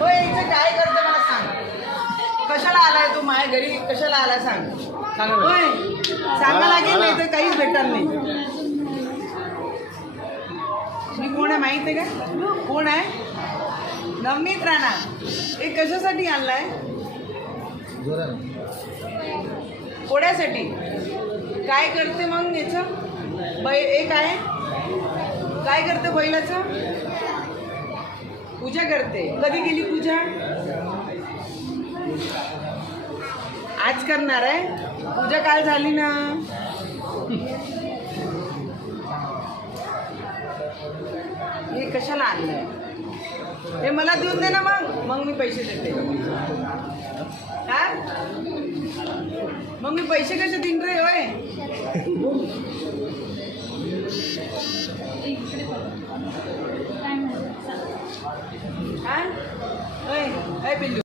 होय इथे काय करते मला सांग. कशाला आलाय तू माझ्या घरी, कशाला आलाय सांग. होय सांगा लागेल, नाही तर काहीच भेटणार नाही. मी कोण आहे माहित आहे का? कोण आहे? नवनीत राणा. हे कशासाठी आणलाय? पोळ्यासाठी. काय करते मग याचं बै? एक आहे काय करते बैलाचं? पूजा करते. कधी केली पूजा? आज करणार आहे पूजा. काल झाली ना. हे कशाला आणलंय? हे मला देऊन दे ना. मग मी पैसे देते. हा मग मी पैसे कसे देईन रे? होय हा होय. बिल्लू